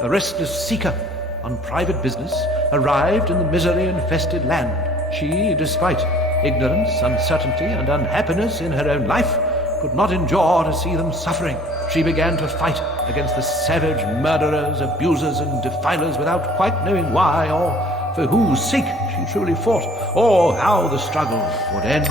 a restless seeker on private business, arrived in the misery-infested land. She, despite ignorance, uncertainty, and unhappiness in her own life, could not endure to see them suffering. She began to fight against the savage murderers, abusers, and defilers without quite knowing why or for whose sake she truly fought, or how the struggle would end.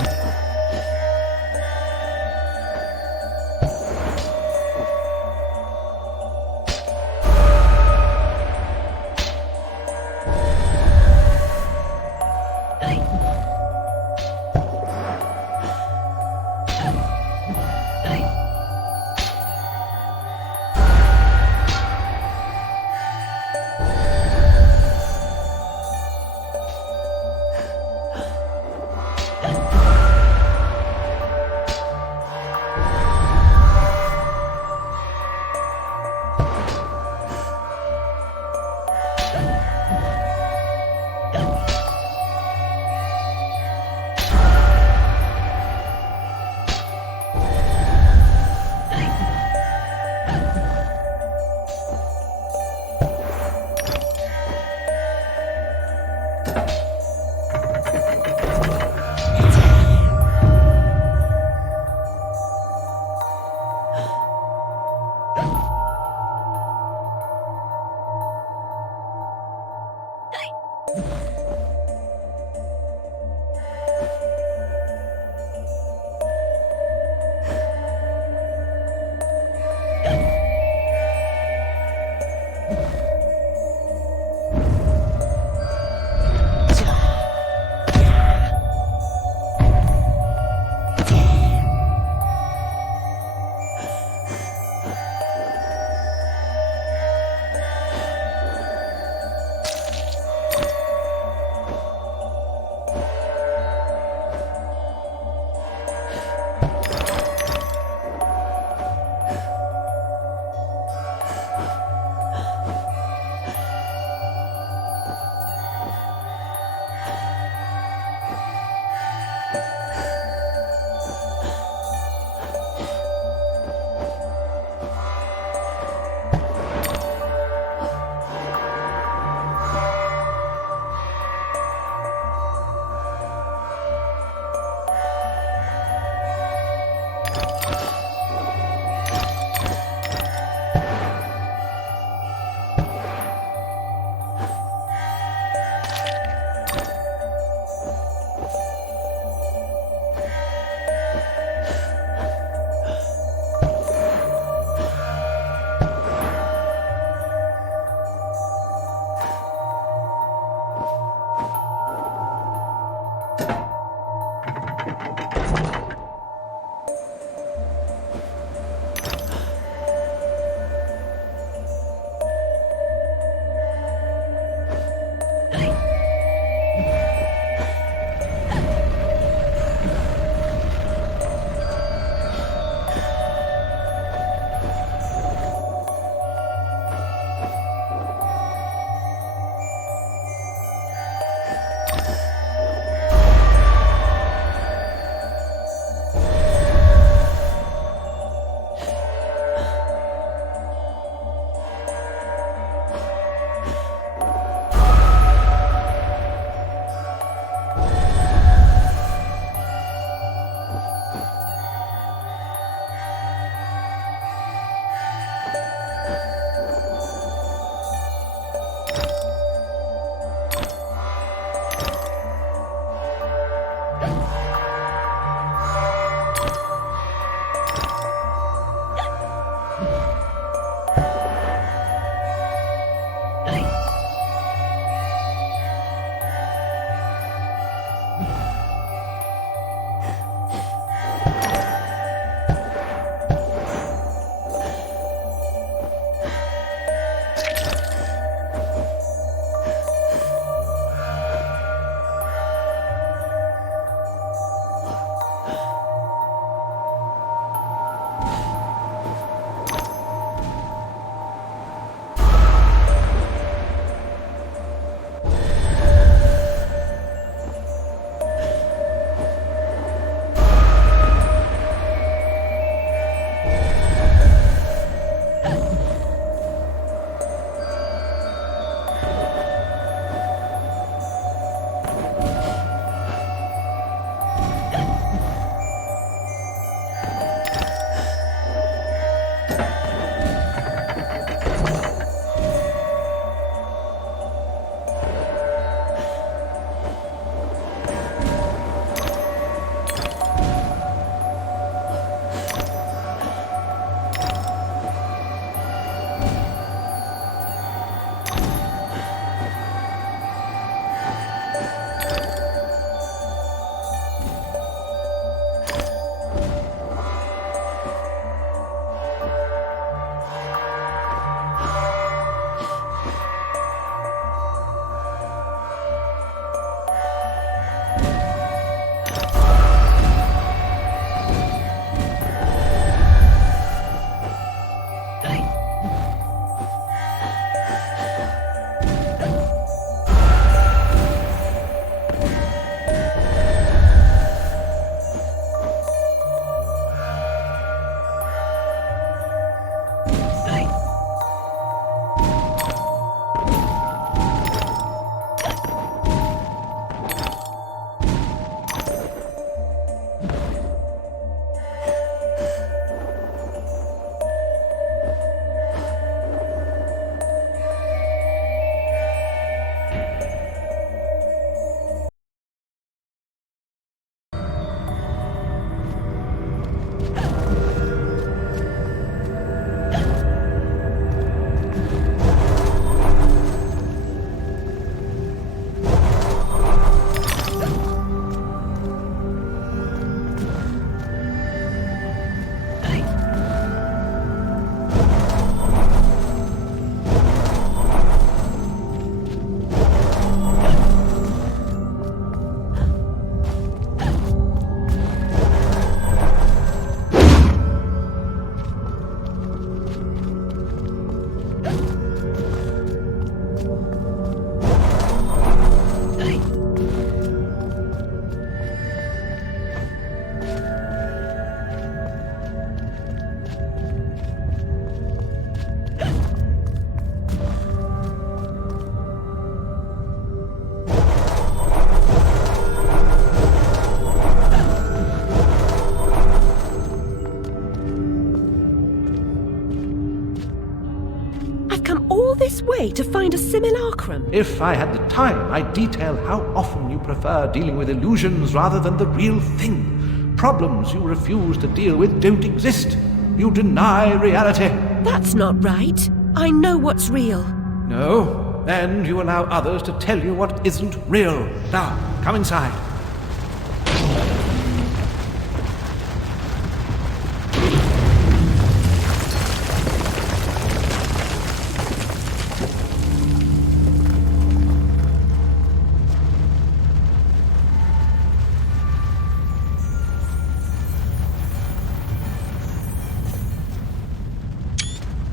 this way to find a simulacrum? If I had the time, I'd detail how often you prefer dealing with illusions rather than the real thing. Problems you refuse to deal with don't exist. You deny reality. That's not right. I know what's real. No, and you allow others to tell you what isn't real. Now, come inside.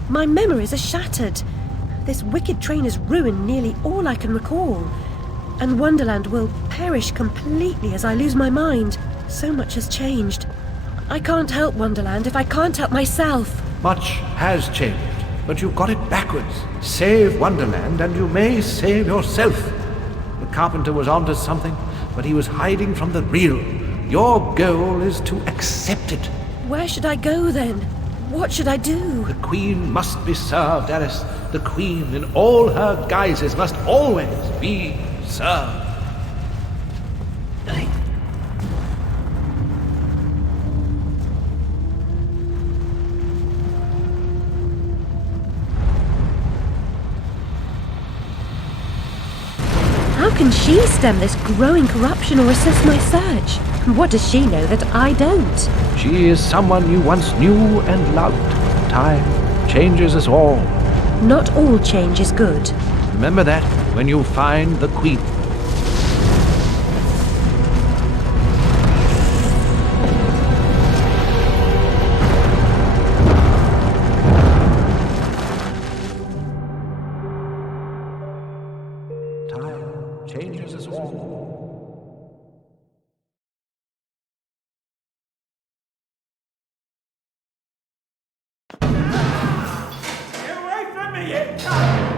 My memories are shattered. This wicked train has ruined nearly all I can recall. And Wonderland will perish completely as I lose my mind. So much has changed. I can't help Wonderland if I can't help myself. Much has changed, but you got it backwards. Save Wonderland and you may save yourself. The carpenter was onto something, but he was hiding from the real. Your goal is to accept it. Where should I go then? What should I do? The Queen must be served, Alice. The Queen, in all her guises, must always be served. How can she stem this growing corruption or assist my search? What does she know that I don't? She is someone you once knew and loved. Time changes us all. Not all change is good. Remember that when you find the Queen. Time changes us all.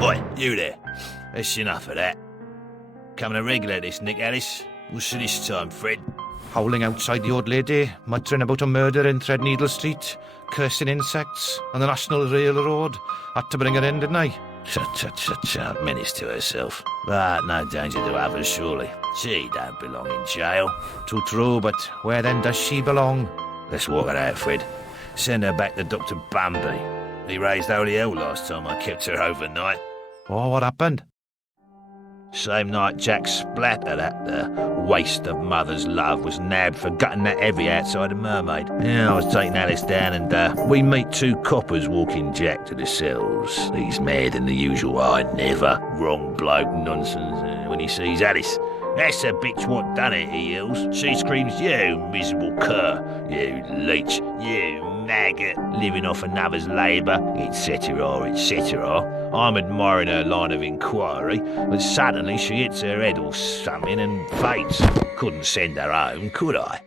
Oi, you there. That's enough of that. Coming a regular this, Nick Alice. What's this time, Fred? Howling outside the old lady, muttering about a murder in Threadneedle Street, cursing insects on the National Railroad. Had to bring her in, didn't I? Shut, menace to herself. But no danger to others, surely. She don't belong in jail. Too true, but where then does she belong? Let's walk her out, Fred. Send her back to Dr. Bumby. He raised holy hell last time I kept her overnight. Oh, what happened? Same night Jack splattered at the waste of mother's love was nabbed for gutting that heavy outside a mermaid. Yeah, I was taking Alice down and we meet two coppers walking Jack to the cells. He's mad than the usual I never. Wrong bloke nonsense when he sees Alice. That's the bitch what done it, he yells. She screams, you miserable cur, you leech, you maggot, living off another's labour, etc., etc. I'm admiring her line of inquiry, but suddenly she hits her head or something and faints. Couldn't send her home, could I?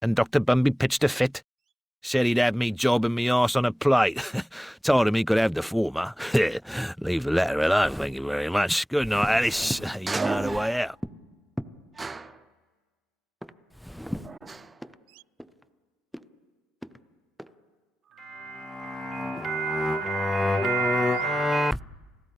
And Dr. Bumby pitched a fit. Said he'd have me jobbing me arse on a plate. Told him he could have the former. Leave the latter alone, thank you very much. Good night, Alice. You know the way out.